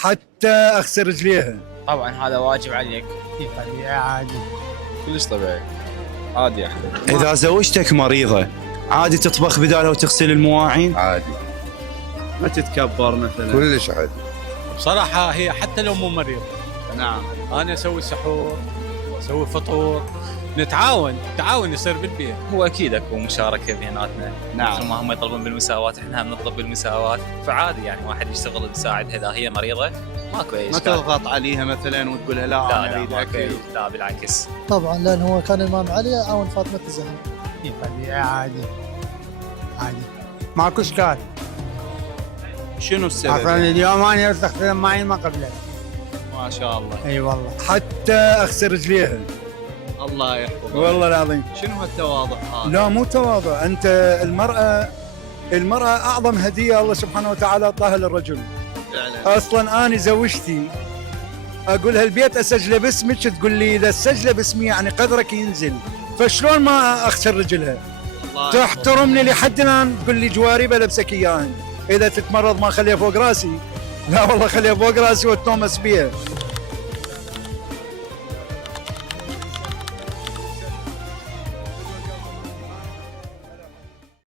حتى اغسل رجليها. طبعا هذا واجب عليك. عادي. كلش طبيعي، عادي يعني. إذا زوجتك مريضة عادي تطبخ بدالها وتغسل المواعين؟ عادي، ما تتكبر مثلا. كلش عادي. بصراحة هي حتى لو مو مريض، نعم. أنا أسوي سحور، أسوي فطور، تعاون يصير بالبيت. هو اكيد اكو مشاركه بيناتنا، نعم. مثل ما هم يطلبون بالمساواه احنا هم نطلب بالمساواه، فعادي يعني واحد يشتغل يساعد. اذا هي مريضه ماكو اي ما اشكال. تضغط عليها مثلا وتقول لها لا لا انا لا اريد ماكو اكل. لا بالعكس. طبعا لان هو كان الامام علي عاون فاطمه الزهراء. عادي. ماكو اشكال. شنو السبب؟ اصلا يعني؟ اليوم انا استخدم معي ما قبلك. ما شاء الله. اي والله. حتى اغسل رجليها. الله يحفظك. والله العظيم. شنو هالتواضع هذا؟ لا مو تواضع، انت المرأة اعظم هدية الله سبحانه وتعالى اعطاها للرجل. فعلا. اصلا انا زوجتي اقول هالبيت اسجله باسمك، تقول لي اذا اسجله باسمي يعني قدرك ينزل، فشلون ما اغسل رجلها؟ الله يحفظك. تحترمني لحد الان تقول لي جوارب البسك اياهن، اذا تتمرض ما خليها فوق راسي. لا والله خليها فوق راسي واتنومس بيها.